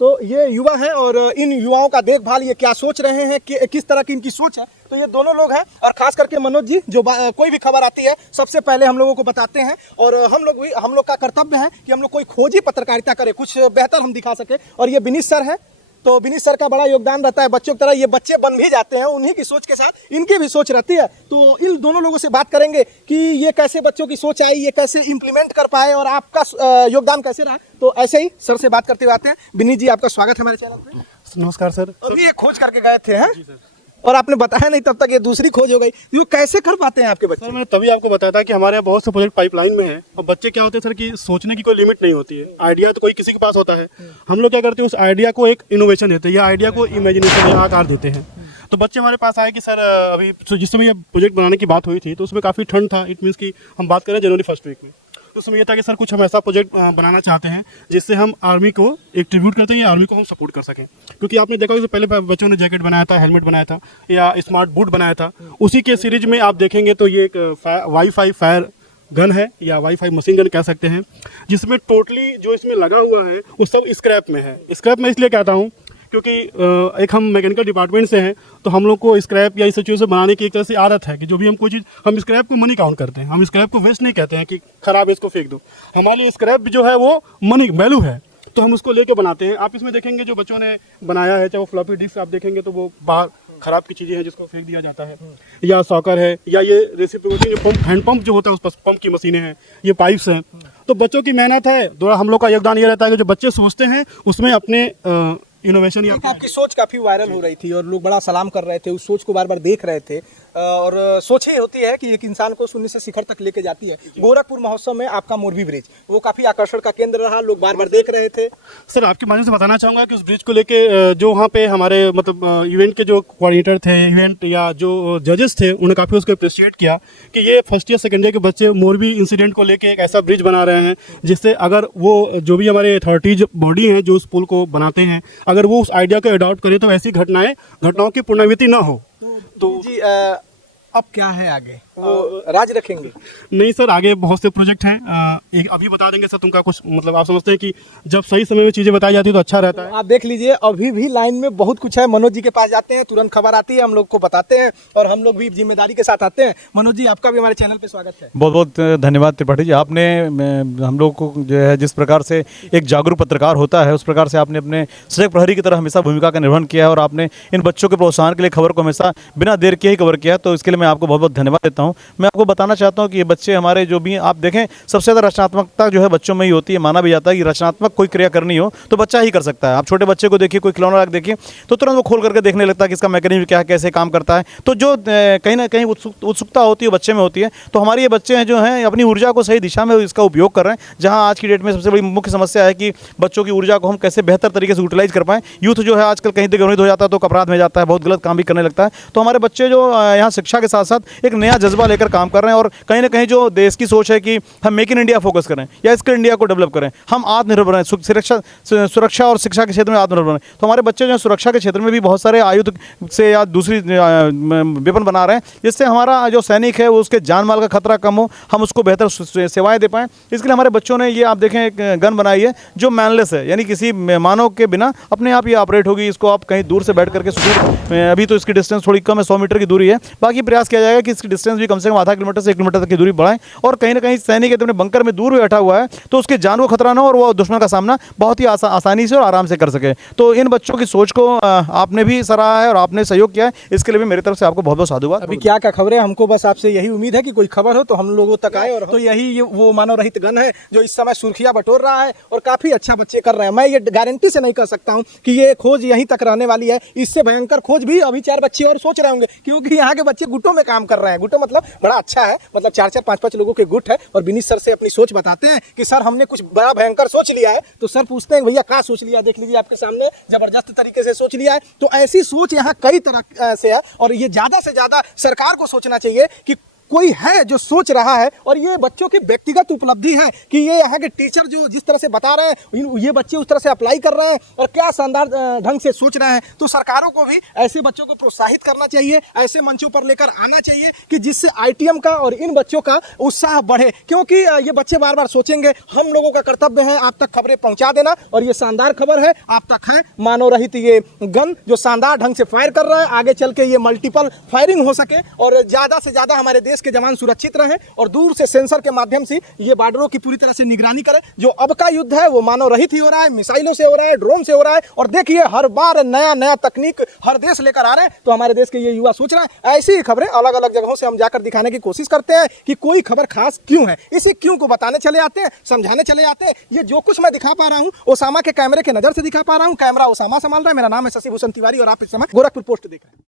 तो ये युवा हैं और इन युवाओं का देखभाल ये क्या सोच रहे हैं कि किस तरह की इनकी सोच है, तो ये दोनों लोग हैं। और खास करके मनोज जी जो कोई भी खबर आती है सबसे पहले हम लोगों को बताते हैं, और हम लोग का कर्तव्य है कि हम लोग कोई खोजी पत्रकारिता करें, कुछ बेहतर हम दिखा सके। और ये विनीत सर है, तो विनीत सर का बड़ा योगदान रहता है बच्चों की तरह, ये बच्चे बन भी जाते हैं, उन्हीं की सोच के साथ इनकी भी सोच रहती है। तो इन दोनों लोगों से बात करेंगे कि ये कैसे बच्चों की सोच आई, ये कैसे इंप्लीमेंट कर पाए और आपका योगदान कैसे रहा। तो ऐसे ही सर से बात करते हुए आते हैं। विनीत जी आपका स्वागत है हमारे चैनल पे। नमस्कार सर। अभी ये खोज करके गए थे हैं और आपने बताया नहीं तब तक ये दूसरी खोज हो गई, ये कैसे कर पाते हैं आपके बच्चे? सर मैंने तभी आपको बताया था कि हमारे यहाँ बहुत से प्रोजेक्ट पाइपलाइन में हैं और बच्चे क्या होते हैं सर कि सोचने की कोई लिमिट नहीं होती है। आइडिया तो कोई किसी के पास होता है, हम लोग क्या करते हैं उस आइडिया को एक इनोवेशन देते हैं या आइडिया को इमेजिनेशन या आकार देते हैं। तो बच्चे हमारे पास आए कि सर अभी जिस समय ये प्रोजेक्ट बनाने की बात हुई थी तो उसमें काफ़ी ठंड था। इट मीन्स कि हम बात करें जनवरी फर्स्ट वीक में, तो उसमें ये था कि सर कुछ हम ऐसा प्रोजेक्ट बनाना चाहते हैं जिससे हम आर्मी को एक ट्रिब्यूट करते हैं या आर्मी को हम सपोर्ट कर सकें। क्योंकि आपने देखा कि पहले बच्चों ने जैकेट बनाया था, हेलमेट बनाया था या स्मार्ट बूट बनाया था, उसी के सीरीज में आप देखेंगे तो ये एक वाईफाई फायर गन है या वाईफाई मशीन गन कह सकते हैं, जिसमें टोटली जो इसमें लगा हुआ है वो सब स्क्रैप में है। स्क्रैप में इसलिए कहता हूँ क्योंकि एक हम मैकेनिकल डिपार्टमेंट से हैं, तो हम लोग को स्क्रैप या इस सब चीज़ों से बनाने की एक तरह से आदत है कि जो भी हम कोई चीज़, हम स्क्रैप को मनी काउंट करते हैं, हम स्क्रैप को वेस्ट नहीं कहते हैं कि खराब है इसको फेंक दो। हमारे लिए स्क्रैप जो है वो मनी वैल्यू है, तो हम उसको लेके बनाते हैं। आप इसमें देखेंगे जो बच्चों ने बनाया है, चाहे वो फ्लॉपी डिस्क आप देखेंगे तो वो बाहर खराब की चीज़ें हैं जिसको फेंक दिया जाता है, या सॉकर है, या ये रेसिप्रोकेटिंग जो पंप, हैंड पंप जो होता है उस पर पंप की मशीनें हैं, ये पाइप्स हैं। तो बच्चों की मेहनत है, थोड़ा हम लोग का योगदान ये रहता है कि जो बच्चे सोचते हैं उसमें अपने इनोवेशन या आपकी सोच काफी वायरल हो रही थी और लोग बड़ा सलाम कर रहे थे, उस सोच को बार बार देख रहे थे। और सोच ही होती है कि एक इंसान को शून्य से शिखर तक लेके जाती है। गोरखपुर महोत्सव में आपका मोरबी ब्रिज वो काफी आकर्षण का केंद्र रहा, लोग बार बार देख रहे थे। सर आपके माध्यम से बताना चाहूँगा कि उस ब्रिज को लेके जो वहाँ पे हमारे मतलब इवेंट के जो कोऑर्डिनेटर थे, इवेंट या जो जजेस थे, उन्होंने काफ़ी उसको अप्रिशिएट किया कि ये फर्स्ट ईयर सेकेंड ईयर के बच्चे मोरबी इंसिडेंट को लेके एक ऐसा ब्रिज बना रहे हैं जिससे अगर वो जो भी हमारे अथॉरिटीज बॉडी हैं जो उस पुल को बनाते हैं, अगर वो उस आइडिया को अडॉप्ट करें तो ऐसी घटनाओं की पुनरावृत्ति ना हो। तो जी अब क्या है आगे, वो राज रखेंगे? नहीं सर, आगे बहुत से प्रोजेक्ट हैं, एक अभी बता देंगे सर। तुमका कुछ मतलब आप समझते हैं कि जब सही समय में चीज़ें बताई जाती है तो अच्छा रहता है। आप देख लीजिए अभी भी लाइन में बहुत कुछ है। मनोज जी के पास जाते हैं, तुरंत खबर आती है, हम लोग को बताते हैं और हम लोग भी जिम्मेदारी के साथ आते हैं। मनोज जी आपका भी हमारे चैनल पे स्वागत है। बहुत बहुत धन्यवाद त्रिपाठी जी। आपने हम लोग को जो है जिस प्रकार से एक जागरूक पत्रकार होता है उस प्रकार से आपने अपने सजग प्रहरी की तरह हमेशा भूमिका का निर्वहन किया है और आपने इन बच्चों के प्रोत्साहन के लिए खबर को हमेशा बिना देर के ही कवर किया, तो इसके लिए मैं आपको बहुत बहुत धन्यवाद देता हूं। मैं आपको बताना चाहता हूं कि ये बच्चे हमारे जो भी आप देखें सबसे ज़्यादा रचनात्मकता जो है बच्चों में ही होती है। माना भी जाता है कि रचनात्मक कोई क्रिया करनी हो तो बच्चा ही कर सकता है। आप छोटे बच्चे को देखिए, कोई खिलौना देखिए तो तुरंत वो खोल करके देखने लगता है कि इसका मैकेनिज्म क्या है, कैसे काम करता है। तो जो कहीं ना कहीं उत्सुकता होती है बच्चे में होती है, तो हमारे ये बच्चे हैं जो हैं अपनी ऊर्जा को सही दिशा में इसका उपयोग कर रहे हैं। जहाँ आज की डेट में सबसे बड़ी मुख्य समस्या है कि बच्चों की ऊर्जा को हम कैसे बेहतर तरीके से यूटिलाइज कर पाएँ। यूथ जो है आजकल कहीं दिग्भ्रमित हो जाता है तो अपराध में जाता है, बहुत गलत काम भी करने लगता है। तो हमारे बच्चे जो यहाँ शिक्षा के साथ साथ एक नया जज्बा लेकर काम कर रहे हैं और कहीं ना कहीं जो देश की सोच है कि हम मेक इन इंडिया फोकस करें या स्किल इंडिया को डेवलप करें, हम आत्मनिर्भर रहें, सुरक्षा और शिक्षा के क्षेत्र में आत्मनिर्भर रहें। तो हमारे बच्चे जो सुरक्षा के क्षेत्र में भी बहुत सारे आयुध से या दूसरी वेपन बना रहे हैं, जिससे हमारा जो सैनिक है उसके जान माल का खतरा कम हो, हम उसको बेहतर सेवाएं दे पाएँ। इसके लिए हमारे बच्चों ने ये आप देखें एक गन बनाई है जो मैनलेस है, यानी किसी मानव के बिना अपने आप ये ऑपरेट होगी। इसको आप कहीं दूर से बैठ करके अभी तो इसकी डिस्टेंस थोड़ी कम है, 100 मीटर की दूरी है, बाकी प्रयास किया जाएगा कि इसकी डिस्टेंस भी कम से कम आधा किलोमीटर से 1 किलोमीटर तक की दूरी बढ़ाएं। और कहीं ना कहीं सैनिक अपने बंकर में दूर बैठा हुआ है तो उसके जान को खतरा ना हो और वो दुश्मन का सामना बहुत ही आसानी से और आराम से कर सके। तो इन बच्चों की सोच को आपने भी सराहा है और आपने सहयोग किया है, इसके लिए भी मेरी तरफ से आपको बहुत बहुत साधुवाद। अभी क्या क्या खबरें, हमको बस आपसे यही उम्मीद है कि कोई खबर हो तो हम लोगों तक आए। और तो यही वो मानव रहित गन है जो इस समय सुर्खियां बटोर रहा है और काफी अच्छा बच्चे कर रहे हैं। मैं ये गारंटी से नहीं कर सकता हूँ कि ये खोज यहीं तक रहने वाली है, इससे भयंकर खोज भी अभी 4 बच्चे और सोच रहे होंगे, क्योंकि यहाँ के बच्चे गुटों में काम कर रहे हैं। गुटों मतलब बड़ा अच्छा है, मतलब 4-4, 5-5 लोगों के गुट है। और विनीत सर से अपनी सोच बताते हैं कि सर हमने कुछ बड़ा भयंकर सोच लिया है। तो सर पूछते हैं भैया क्या सोच लिया? देख लीजिए आपके सामने, जबरदस्त तरीके से सोच लिया है। तो ऐसी सोच यहाँ कई तरह से है और ये ज्यादा से ज्यादा सरकार को सोचना चाहिए कि कोई है जो सोच रहा है, और ये बच्चों की व्यक्तिगत उपलब्धि है कि ये यहाँ के टीचर जो जिस तरह से बता रहे हैं ये बच्चे उस तरह से अप्लाई कर रहे हैं और क्या शानदार ढंग से सोच रहे हैं। तो सरकारों को भी ऐसे बच्चों को प्रोत्साहित करना चाहिए, ऐसे मंचों पर लेकर आना चाहिए कि जिससे ITM का और इन बच्चों का उत्साह बढ़े, क्योंकि ये बच्चे बार बार सोचेंगे। हम लोगों का कर्तव्य है आप तक खबरें पहुंचा देना, और ये शानदार खबर है आप तक है मानव रहित ये गन जो शानदार ढंग से फायर कर रहा है, आगे चल के ये मल्टीपल फायरिंग हो सके और ज़्यादा से ज़्यादा हमारे देश के जवान सुरक्षित रहें और दूर से सेंसर के माध्यम से ये बॉर्डरों की पूरी तरह से निगरानी करें। जो अब का युद्ध है वो मानव रहित ही हो रहा है, मिसाइलों से हो रहा है, ड्रोन से हो रहा है, और देखिए हर बार नया नया तकनीक हर देश लेकर आ रहे हैं। तो हमारे देश के ये युवा सोच रहे हैं। ऐसी ही खबरें अलग अलग जगहों से हम जाकर दिखाने की कोशिश करते हैं कि कोई खबर खास क्यों है, इसी क्यों को बताने चले आते हैं, समझाने चले आते हैं। ये जो कुछ मैं दिखा पा रहा हूँ ओसामा के कैमरे के नजर से दिखा पा रहा हूँ। कैमरा ओसामा संभाल रहा है। मेरा नाम है शशि भूषण तिवारी और आप इस समय गोरखपुर पोस्ट देख रहे हैं।